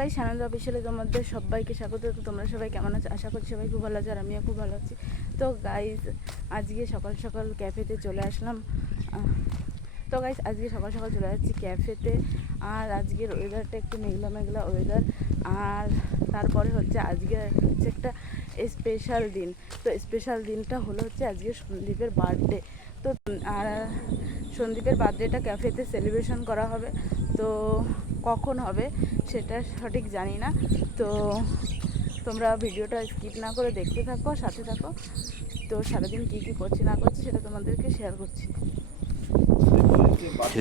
Guys, আনন্দ অফিসিয়ালে তোমাদের সবাইকে স্বাগত। তো তোমরা সবাই কেমন আছো? আশা করছি সবাই খুব ভালো আছে, আর আমিও খুব ভালো আছি। তো গাইস, আজকে সকাল সকাল ক্যাফেতে চলে আসলাম। তো গাইস, আজকে সকাল সকাল চলে যাচ্ছি ক্যাফেতে। আর আজকের ওয়েদারটা একটু মেঘলা মেঘলা ওয়েদার। আর তারপরে হচ্ছে আজকে হচ্ছে একটা স্পেশাল দিন। তো স্পেশাল দিনটা হলো হচ্ছে আজকে সন্দীপের বার্থডে। তো আর সন্দীপের বার্থডেটা ক্যাফেতে সেলিব্রেশন করা হবে। তো কখন হবে সেটা সঠিক জানি না। তো তোমরা ভিডিওটা স্কিপ না করে দেখতে থাকো, সাথে থাকো। তো সারাদিন কী কী করছি না করছি সেটা তোমাদেরকে শেয়ার করছি।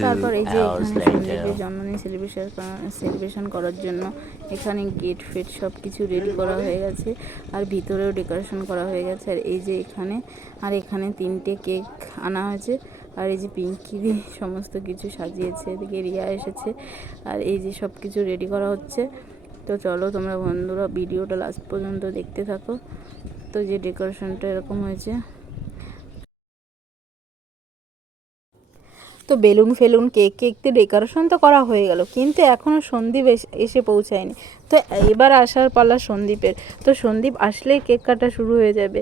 তারপর এই যে এখানে সন্দীপের জন্মদিন সেলিব্রেশন করার জন্য এখানে গেট ফেট সব কিছু রেডি করা হয়ে গেছে, আর ভিতরেও ডেকোরেশন করা হয়ে গেছে। আর এই যে এখানে 3টে কেক আনা হয়েছে, আর এই যে পিঙ্কি দিয়ে সমস্ত কিছু সাজিয়েছে। এদিকে রিয়া এসেছে, আর এই যে সব কিছু রেডি করা হচ্ছে। তো চলো তোমরা বন্ধুরা ভিডিওটা লাস্ট পর্যন্ত দেখতে থাকো। তো যে ডেকোরেশনটা এরকম হয়েছে, তো বেলুন ফেলুন কেক দিয়ে ডেকোরেশন তো করা হয়ে গেল, কিন্তু এখনও সন্দীপ এসে পৌঁছায়নি। তো এবার আসার পালা সন্দীপের। তো সন্দীপ আসলেই কেক কাটা শুরু হয়ে যাবে।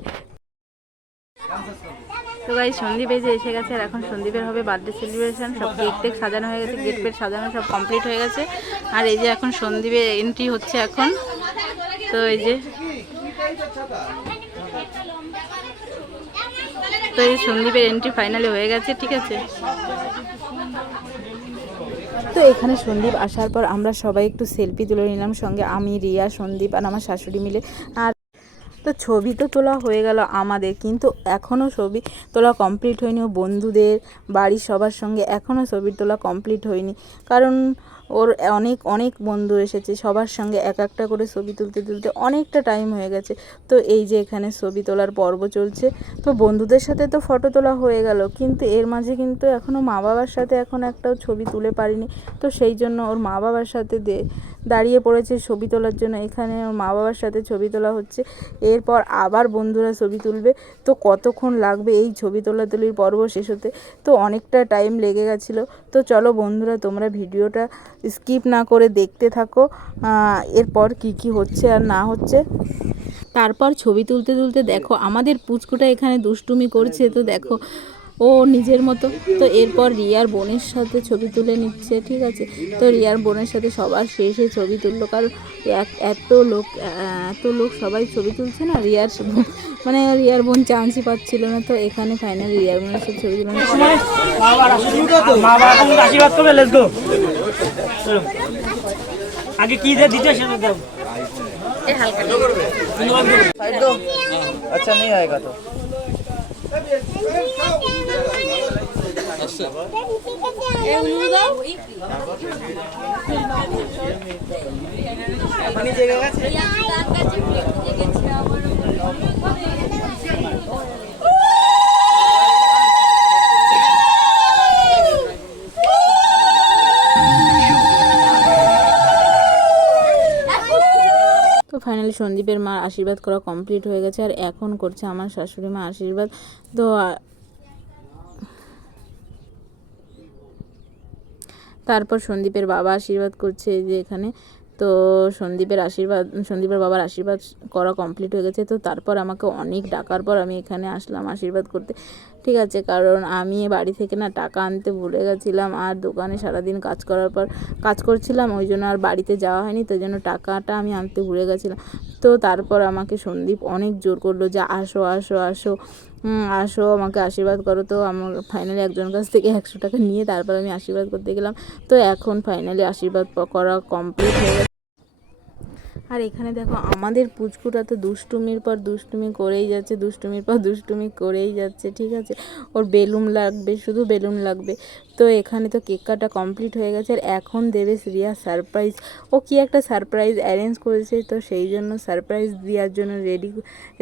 তো ভাই সন্দীপ এই যে এসে গেছে, আর এখন সন্দীপের হবে বার্থডে সেলিব্রেশন। সব কেক টেক সাজানো হয়ে গেছে, গেট ফেট সাজানো সব কমপ্লিট হয়ে গেছে। আর এই যে এখন সন্দীপের এন্ট্রি হচ্ছে এখন। তো এই যে সন্দীপের এন্ট্রি ফাইনালি হয়ে গেছে, ঠিক আছে। তো এখানে সন্দীপ আসার পর আমরা সবাই একটু সেলফি তুলে নিলাম সঙ্গে, আমি, রিয়া, সন্দীপ আর আমার শাশুড়ি মিলে। আর তো ছবি তো তোলা হয়ে গেল আমাদের, কিন্তু এখনও ছবি তোলা কমপ্লিট হয়নি। ও বন্ধুদের বাড়ির সবার সঙ্গে এখনও ছবি তোলা কমপ্লিট হয়নি, কারণ ওর অনেক বন্ধু এসেছে। সবার সঙ্গে এক একটা করে ছবি তুলতে তুলতে অনেকটা টাইম হয়ে গেছে। তো এই যে এখানে ছবি তোলার পর্ব চলছে। তো বন্ধুদের সাথে তো ফটো তোলা হয়ে গেল, কিন্তু এর মাঝে কিন্তু এখনও মা বাবার সাথে একটাও ছবি তুলে পারিনি। তো সেই জন্য ওর মা বাবার সাথে দাঁড়িয়ে পড়েছে ছবি তোলার জন্য। এখানে ওর মা বাবার সাথে ছবি তোলা হচ্ছে, এরপর আবার বন্ধুরা ছবি তুলবে। তো কতক্ষণ লাগবে এই ছবি তোলাতুলির পর্ব শেষ হতে? তো অনেকটা টাইম লেগে গেছিলো। তো চলো বন্ধুরা, তোমরা ভিডিওটা স্কিপ না করে দেখতে থাকো এরপর কি হচ্ছে আর না হচ্ছে। তারপর ছবি তুলতে তুলতে দেখো আমাদের পুচকুটা এখানে দুষ্টুমি করছে। তো দেখো ও নিজের মতো। তো এরপর রিয়ার বোনের সাথে ছবি তুলে নিচ্ছে, ঠিক আছে। তো রিয়ার বোনের সাথে সবার শেষে ছবি তুললো, কারণ এত লোক সবাই ছবি তুলছে না। রিয়ার বোন চান্সই পাচ্ছিল না। তো এখানে ফাইনালি রিয়ার বোনের সাথে ছবি তুলে আগে কি দিয়ে দিতে সেটা দাও। अच्छा नहीं आएगा तो अपनी जगह তো ফাইনালি সন্দীপের মার আশীর্বাদ করা কমপ্লিট হয়ে গেছে, আর এখন করছে আমার শাশুড়ি মা আশীর্বাদ। তো তারপর সন্দীপের বাবা আশীর্বাদ করছে যে এখানে। তো সন্দীপের বাবার আশীর্বাদ করা কমপ্লিট হয়ে গেছে। তো তারপর আমাকে অনেক ডাকার পর আমি এখানে আসলাম আশীর্বাদ করতে, ঠিক আছে। কারণ আমি বাড়ি থেকে না টাকা আনতে ভুলে গেছিলাম, আর দোকানে সারাদিন কাজ করছিলাম, ওই জন্য আর বাড়িতে যাওয়া হয়নি। তো জন্য টাকাটা আমি আনতে ভুলে গেছিলাম। তো তারপর আমাকে সন্দীপ অনেক জোর করলো যে আসো আমাকে আশীর্বাদ করো। তো আমার ফাইনালি একজনের কাছ থেকে 100 টাকা নিয়ে তারপর আমি আশীর্বাদ করতে গেলাম। তো এখন ফাইনালি আশীর্বাদ করা কমপ্লিট হয়ে গেছে। আর এখানে দেখো আমাদের পুচকুটা তো দুষ্টুমির পর দুষ্টুমি করেই যাচ্ছে, ঠিক আছে। ওর বেলুন লাগবে, শুধু বেলুন লাগবে। তো এখানে তো কেক কাটা কমপ্লিট হয়ে গেছে, আর এখন দেবে রিয়া সারপ্রাইজ। ও কি একটা সারপ্রাইজ অ্যারেঞ্জ করেছে, তো সেই জন্য সারপ্রাইজ দেওয়ার জন্য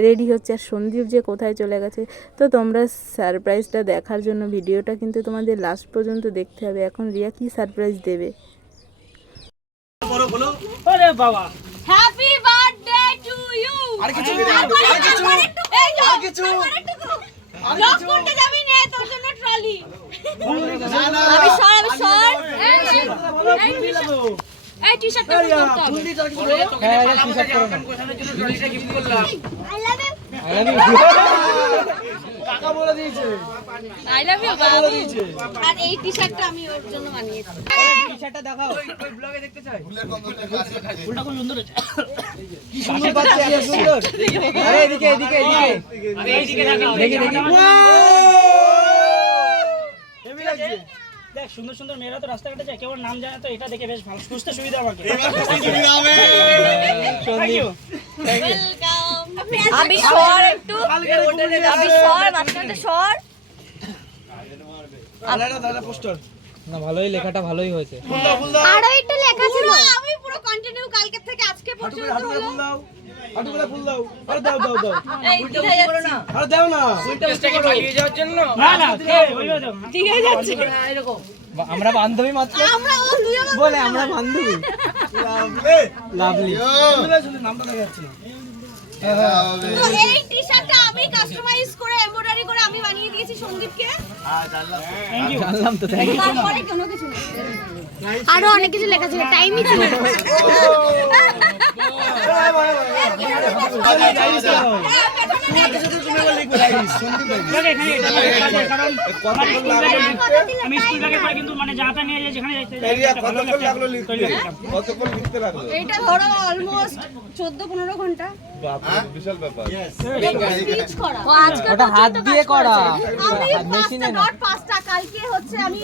রেডি হচ্ছে। আর সন্দীপ যে কোথায় চলে গেছে। তো তোমরা সারপ্রাইজটা দেখার জন্য ভিডিওটা কিন্তু তোমাদের লাস্ট পর্যন্ত দেখতে হবে। এখন রিয়া কি সারপ্রাইজ দেবে। বাবা হ্যাপি বার্থডে টু ইউ। আর কিছু ব্লগ করতে যাবি না, তোর জন্য ট্রলি। আমি সর এই টি-শার্টটা করতে হবে হ্যাঁ টি-শার্ট করো না আই লাভ ইউ কাকা বলে দিয়েছে আই লাভ ইউ বাবু আর এই টি-শার্টটা আমি ওর জন্য বানিয়েছি টি-শার্টটা দেখাও ব্লগে দেখতে চাই ফুলটা খুব সুন্দর হয়েছে কি সুন্দর বাচ্চা কি সুন্দর আরে এদিকে এদিকে এদিকে আরে এইদিকে দেখাও দেখি দেখি হেভি লাগছে দেখ সুন্দর সুন্দর মেয়েরা তো রাস্তাঘাটে যায় কেউ নাম জানে তো এটা দেখে বেশ ভালো বুঝতে সুবিধা আমাকে থ্যাংক ইউ ওয়েলকাম আবি সর একটু আবি সর মাঝখানে সর দাদা পোস্টার না ভালোই লেখাটা ভালোই হয়েছে আরো একটু লেখা ছিল আমি পুরো কন্টিনিউ কালকে থেকে আজকে পর্যন্ত হলো হাঁটুগুলো ফুল দাও আরে দাও দাও দাও এই কোথায় যাচ্ছি আরে দাও না না না ওইভাবে দাও ঠিক আছে যাচ্ছি আমরা বান্ধবী মাত্র আমরা ও দুই আমার বলে আমরা বান্ধবী লাভলি নামটা দেখা যাচ্ছে না তো এই টি-শার্টটা আমি কাস্টমাইজ করে এমব্রয়ডারি করে আমি বানিয়ে দিয়েছি সন্দীপকে থ্যাংক ইউ জানলাম তো থ্যাংক ইউ তারপরে কোনো কিছু নেই আরো অনেক কিছু লেখা ছিল টাইমই ছিল না দেখ এখানে এটা লেখা আছে, কারণ আমি স্কুল ব্যাগে পড়ে কিন্তু মানে যাতা নিয়ে যাই যেখানে যাইতে কতক্ষণ লিখতে লাগলো এটা ধরো অলমোস্ট 14-15 ঘন্টা বিশাল ব্যাপার স্পিচ করা ওটা হাত দিয়ে করা আমি মেশিনে 5টা না ডট 5টা কালকে হচ্ছে আমি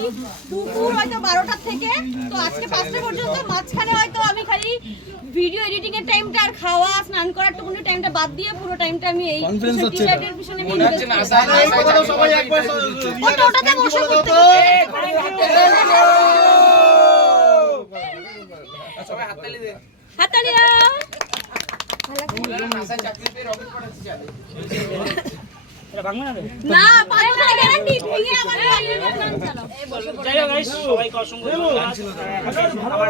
দুপুর হয়তো 12টা থেকে তো আজকে 5টা পর্যন্ত মাঝখানে হয়তো আমি খালি ভিডিও এডিটিং এর টাইমটা আর খাওয়া স্নান করার টুকুনি টাইমটা বাদ দিয়ে পুরো টাইমটা আমি এই টি-শার্টের পিছনে ইনভেস্ট করেছি সবাই একবার ওটাতে বসে করতে হাততালি দাও এটা ভাঙবে না রে? না 5 টাকা গ্যারান্টি ভেঙে আমার বাড়ির নাম চালাও যাই হোক গাইস সবাইকে অসংখ্য ধন্যবাদ আমার